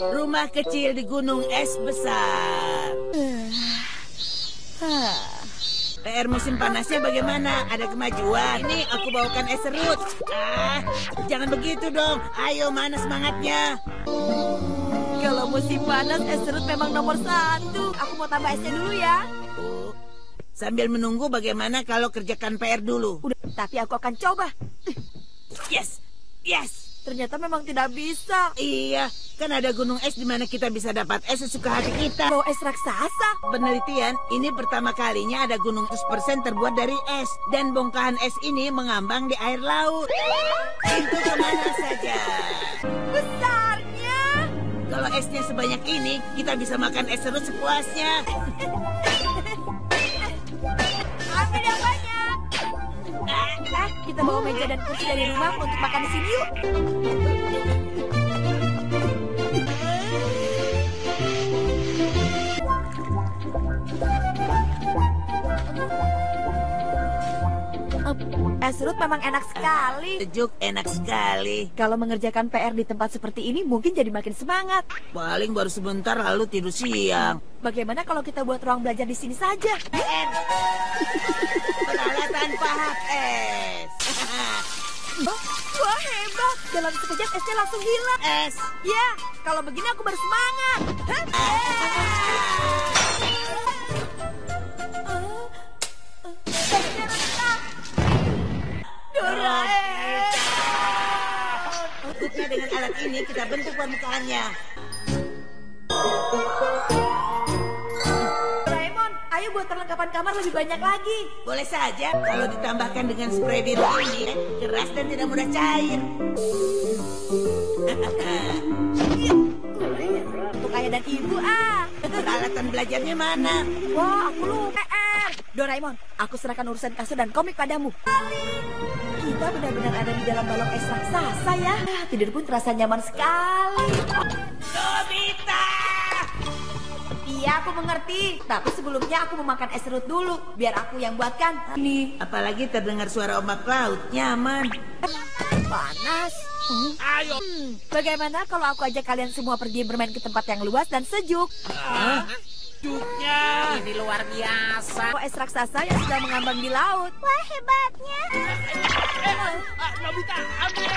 Rumah kecil di gunung es besar. PR musim panasnya bagaimana? Ada kemajuan? Ini aku bawakan es serut. Jangan begitu dong. Ayo, mana semangatnya? Kalau musim panas, es serut memang nomor 1. Aku mau tambah esnya dulu ya. Sambil menunggu, bagaimana kalau kerjakan PR dulu? Udah, tapi aku akan coba. Yes, yes. Ternyata memang tidak bisa. Iya, kan ada gunung es di mana kita bisa dapat es sesuka hati kita. Bawa es raksasa. Penelitian, ini pertama kalinya ada gunung 100% terbuat dari es. Dan bongkahan es ini mengambang di air laut. Itu kemana saja. Besarnya. Kalau esnya sebanyak ini, kita bisa makan es serut sepuasnya. Ambil yang banyak. Kita bawa meja dan kursi dari rumah untuk makan di sini yuk. Es serut memang enak sekali. Sejuk, enak sekali. Kalau mengerjakan PR di tempat seperti ini mungkin jadi makin semangat. Paling baru sebentar lalu tidur siang. Bagaimana kalau kita buat ruang belajar di sini saja? Peralatan pahat es. Wah, hebat. Dalam sekejap esnya langsung hilang. Es. Ya, kalau begini aku baru semangat. Esnya retak. Doraemon. Untuknya dengan alat ini kita bentuk permukaannya. Doraemon, ayo buat perlengkapan kamar lebih banyak lagi. Boleh saja kalau ditambahkan dengan spray biru ini, keras dan tidak mudah cair. Untuk ayah dan ibu, Peralatan belajarnya mana? Wah, aku lupa. Doraemon, aku serahkan urusan kasur dan komik padamu. Kita benar-benar ada di dalam balok es raksasa ya. Tidur pun terasa nyaman sekali. Nobita! Iya, aku mengerti. Tapi sebelumnya aku mau makan es serut dulu. Biar aku yang buatkan. Ini Apalagi terdengar suara ombak laut, nyaman. panas. Ayo. Bagaimana kalau aku ajak kalian semua pergi bermain ke tempat yang luas dan sejuk? Sejuknya. Ini luar biasa. Es raksasa yang sedang mengambang di laut. Wah, hebatnya. Nobita, ambil.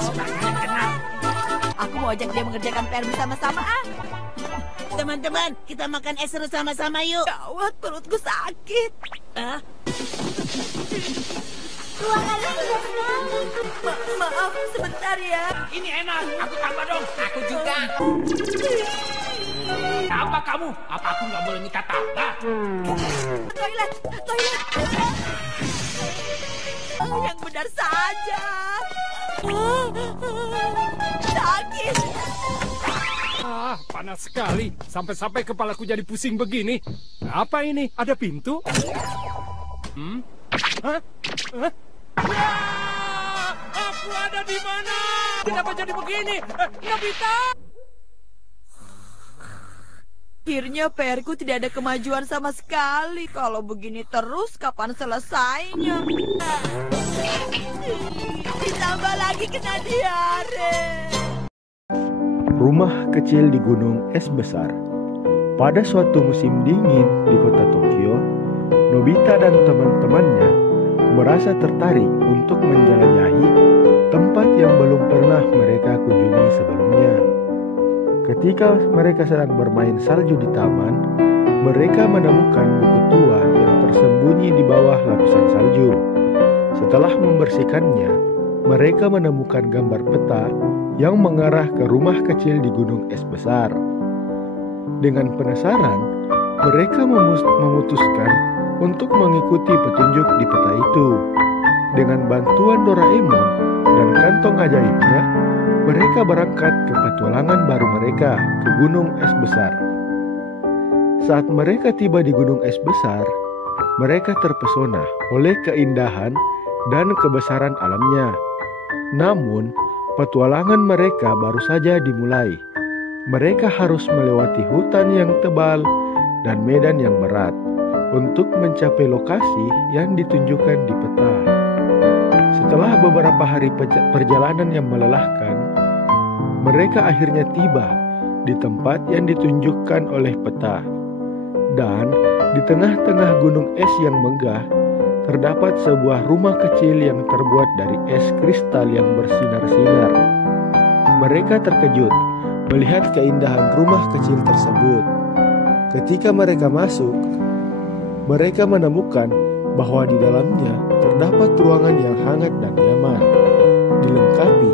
Sebenarnya kena. Aku mau ajak dia mengerjakan PR bersama-sama. Teman-teman, kita makan es serut sama-sama yuk. Gawat, perutku sakit. Ruangannya indah sekali. Maaf, sebentar ya. Ini enak. Aku tambah dong. Aku juga. Apa kamu? Apa aku nggak boleh minta tambah? Toilet, toilet. Yang benar saja. Sakit. Panas sekali. Sampai-sampai kepalaku jadi pusing begini. Apa ini? Ada pintu? Hah? Aku ada di mana? Kenapa jadi begini? Nobita! Akhirnya PR-ku tidak ada kemajuan sama sekali. Kalau begini terus, kapan selesainya? Ditambah lagi kena diare. Rumah kecil di gunung es besar. Pada suatu musim dingin di kota Tokyo, Nobita dan teman-temannya merasa tertarik untuk menjelajahi tempat yang belum pernah mereka kunjungi sebelumnya. Ketika mereka sedang bermain salju di taman, mereka menemukan buku tua yang tersembunyi di bawah lapisan salju. Setelah membersihkannya, mereka menemukan gambar peta yang mengarah ke rumah kecil di gunung es besar. Dengan penasaran, mereka memutuskan untuk mengikuti petunjuk di peta itu. Dengan bantuan Doraemon dan kantong ajaibnya, mereka berangkat ke petualangan baru mereka ke gunung es besar. Saat mereka tiba di gunung es besar, mereka terpesona oleh keindahan dan kebesaran alamnya. Namun, petualangan mereka baru saja dimulai. Mereka harus melewati hutan yang tebal dan medan yang berat untuk mencapai lokasi yang ditunjukkan di peta. Setelah beberapa hari perjalanan yang melelahkan, Mereka akhirnya tiba di tempat yang ditunjukkan oleh peta. Dan di tengah-tengah gunung es yang megah, terdapat sebuah rumah kecil yang terbuat dari es kristal yang bersinar-sinar. Mereka terkejut melihat keindahan rumah kecil tersebut. Ketika mereka masuk, mereka menemukan bahwa di dalamnya terdapat ruangan yang hangat dan nyaman, dilengkapi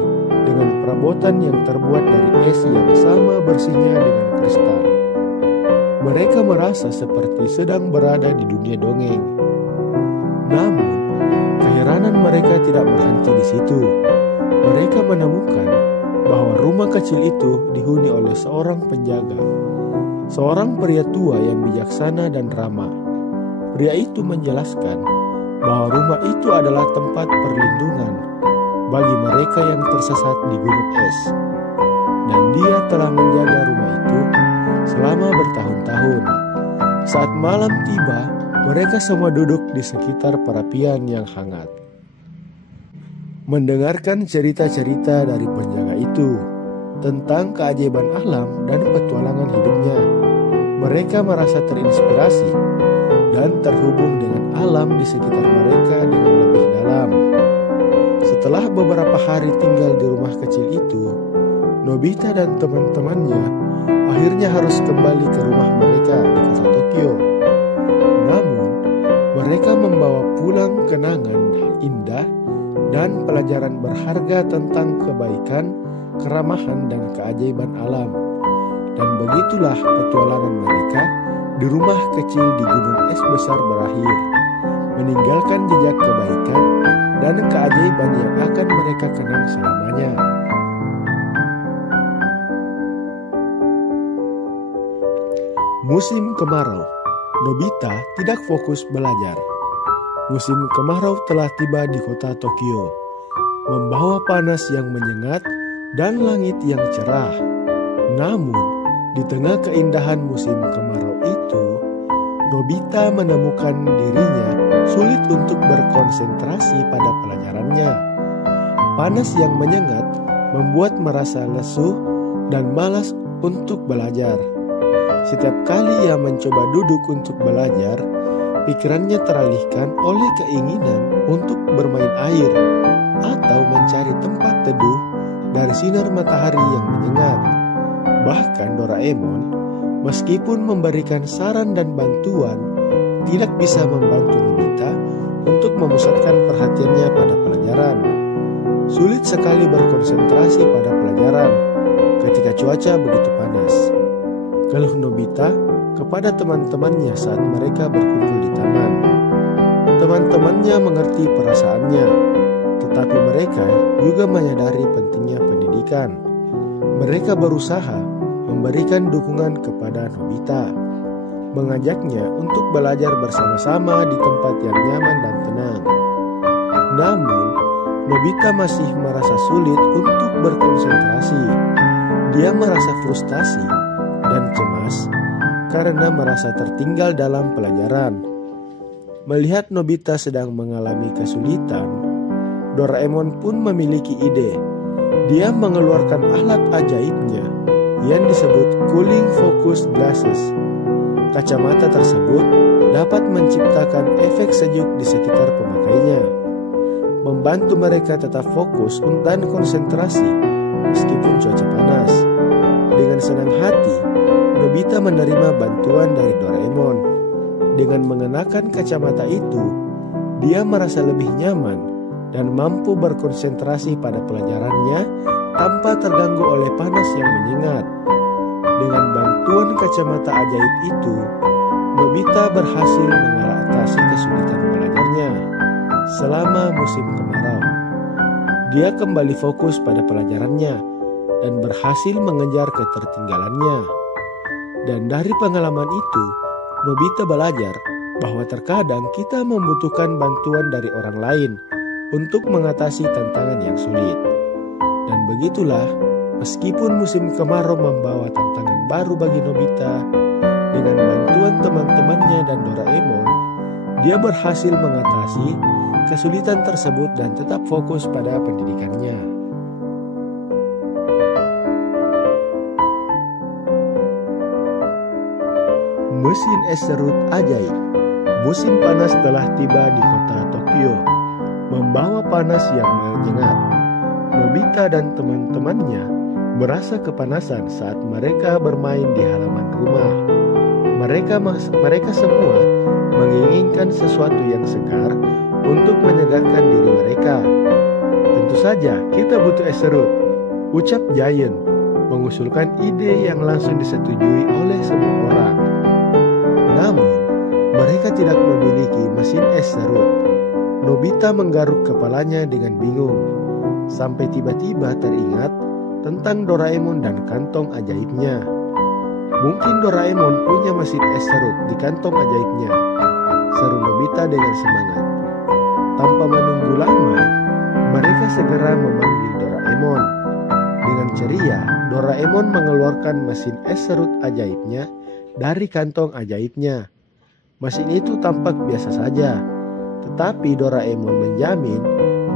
dengan perabotan yang terbuat dari es yang sama bersihnya dengan kristal. Mereka merasa seperti sedang berada di dunia dongeng. Namun, keheranan mereka tidak berhenti di situ. Mereka menemukan bahwa rumah kecil itu dihuni oleh seorang penjaga, seorang pria tua yang bijaksana dan ramah. Pria itu menjelaskan bahwa rumah itu adalah tempat perlindungan bagi mereka yang tersesat di gunung es. Dan dia telah menjaga rumah itu selama bertahun-tahun. Saat malam tiba, mereka semua duduk di sekitar perapian yang hangat, mendengarkan cerita-cerita dari penjaga itu tentang keajaiban alam dan petualangan hidupnya. Mereka merasa terinspirasi dan terhubung dengan alam di sekitar mereka dengan lebih dalam. Setelah beberapa hari tinggal di rumah kecil itu, Nobita dan teman-temannya akhirnya harus kembali ke rumah mereka di kota Tokyo. Namun, mereka membawa pulang kenangan indah dan pelajaran berharga tentang kebaikan, keramahan, dan keajaiban alam. Dan begitulah petualangan mereka di rumah kecil di gunung es besar berakhir, meninggalkan jejak kebaikan dan keajaiban yang akan mereka kenang selamanya. Musim kemarau, Nobita tidak fokus belajar. Musim kemarau telah tiba di kota Tokyo, membawa panas yang menyengat dan langit yang cerah. Namun, di tengah keindahan musim kemarau itu, Nobita menemukan dirinya sulit untuk berkonsentrasi pada pelajarannya. Panas yang menyengat membuat merasa lesu dan malas untuk belajar. Setiap kali ia mencoba duduk untuk belajar, pikirannya teralihkan oleh keinginan untuk bermain air atau mencari tempat teduh dari sinar matahari yang menyengat. Bahkan Doraemon, meskipun memberikan saran dan bantuan, tidak bisa membantu Nobita untuk memusatkan perhatiannya pada pelajaran. Sulit sekali berkonsentrasi pada pelajaran ketika cuaca begitu panas. Keluh Nobita kepada teman-temannya saat mereka berkumpul di taman. Teman-temannya mengerti perasaannya, tetapi mereka juga menyadari pentingnya pendidikan. Mereka berusaha memberikan dukungan kepada Nobita, mengajaknya untuk belajar bersama-sama di tempat yang nyaman dan tenang. Namun, Nobita masih merasa sulit untuk berkonsentrasi. Dia merasa frustasi dan cemas karena merasa tertinggal dalam pelajaran. Melihat Nobita sedang mengalami kesulitan, Doraemon pun memiliki ide. Dia mengeluarkan alat ajaibnya yang disebut Cooling Focus Glasses. Kacamata tersebut dapat menciptakan efek sejuk di sekitar pemakainya, membantu mereka tetap fokus dan konsentrasi meskipun cuaca panas. Dengan senang hati, Nobita menerima bantuan dari Doraemon. Dengan mengenakan kacamata itu, dia merasa lebih nyaman dan mampu berkonsentrasi pada pelajarannya tanpa terganggu oleh panas yang menyengat. Dengan bantuan kacamata ajaib itu, Nobita berhasil mengatasi kesulitan belajarnya selama musim kemarau. Dia kembali fokus pada pelajarannya dan berhasil mengejar ketertinggalannya. Dan dari pengalaman itu, Nobita belajar bahwa terkadang kita membutuhkan bantuan dari orang lain untuk mengatasi tantangan yang sulit. Dan begitulah, meskipun musim kemarau membawa tantangan baru bagi Nobita, dengan bantuan teman-temannya dan Doraemon, dia berhasil mengatasi kesulitan tersebut dan tetap fokus pada pendidikannya. mesin es serut ajaib. Musim panas telah tiba di kota Tokyo, membawa panas yang menyengat. Nobita dan teman-temannya merasa kepanasan saat mereka bermain di halaman rumah. Mereka semua menginginkan sesuatu yang segar untuk menyegarkan diri mereka. Tentu saja kita butuh es serut, ucap Giant, mengusulkan ide yang langsung disetujui oleh semua orang. Namun, mereka tidak memiliki mesin es serut. Nobita menggaruk kepalanya dengan bingung, sampai tiba-tiba teringat tentang Doraemon dan kantong ajaibnya. Mungkin Doraemon punya mesin es serut di kantong ajaibnya, seru Nobita dengan semangat. Tanpa menunggu lama, mereka segera memanggil Doraemon. Dengan ceria, Doraemon mengeluarkan mesin es serut ajaibnya dari kantong ajaibnya. Mesin itu tampak biasa saja, tetapi Doraemon menjamin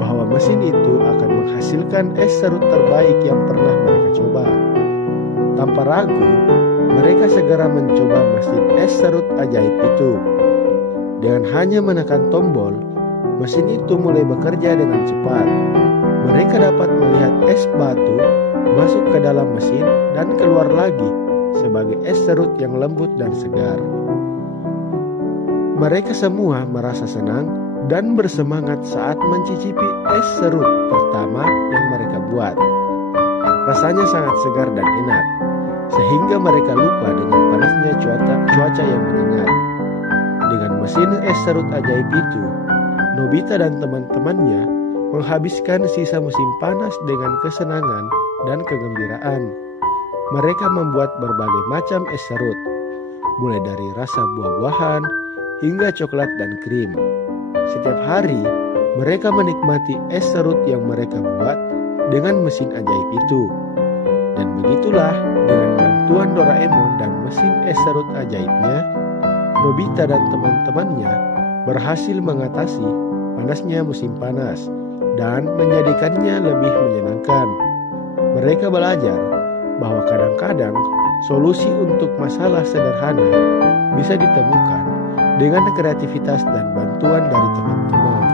bahwa mesin itu akan menghasilkan es serut terbaik yang pernah mereka coba. Tanpa ragu, mereka segera mencoba mesin es serut ajaib itu. Dengan hanya menekan tombol, mesin itu mulai bekerja dengan cepat. Mereka dapat melihat es batu masuk ke dalam mesin dan keluar lagi sebagai es serut yang lembut dan segar. Mereka semua merasa senang dan bersemangat saat mencicipi es serut pertama yang mereka buat. Rasanya sangat segar dan enak, sehingga mereka lupa dengan panasnya cuaca yang menyengat. Dengan mesin es serut ajaib itu, Nobita dan teman-temannya menghabiskan sisa musim panas dengan kesenangan dan kegembiraan. Mereka membuat berbagai macam es serut, mulai dari rasa buah-buahan hingga coklat dan krim. Setiap hari, mereka menikmati es serut yang mereka buat dengan mesin ajaib itu. Dan begitulah, dengan bantuan Doraemon dan mesin es serut ajaibnya, Nobita dan teman-temannya berhasil mengatasi panasnya musim panas dan menjadikannya lebih menyenangkan. Mereka belajar bahwa kadang-kadang solusi untuk masalah sederhana bisa ditemukan dengan kreativitas dan bantuan dari teman-teman.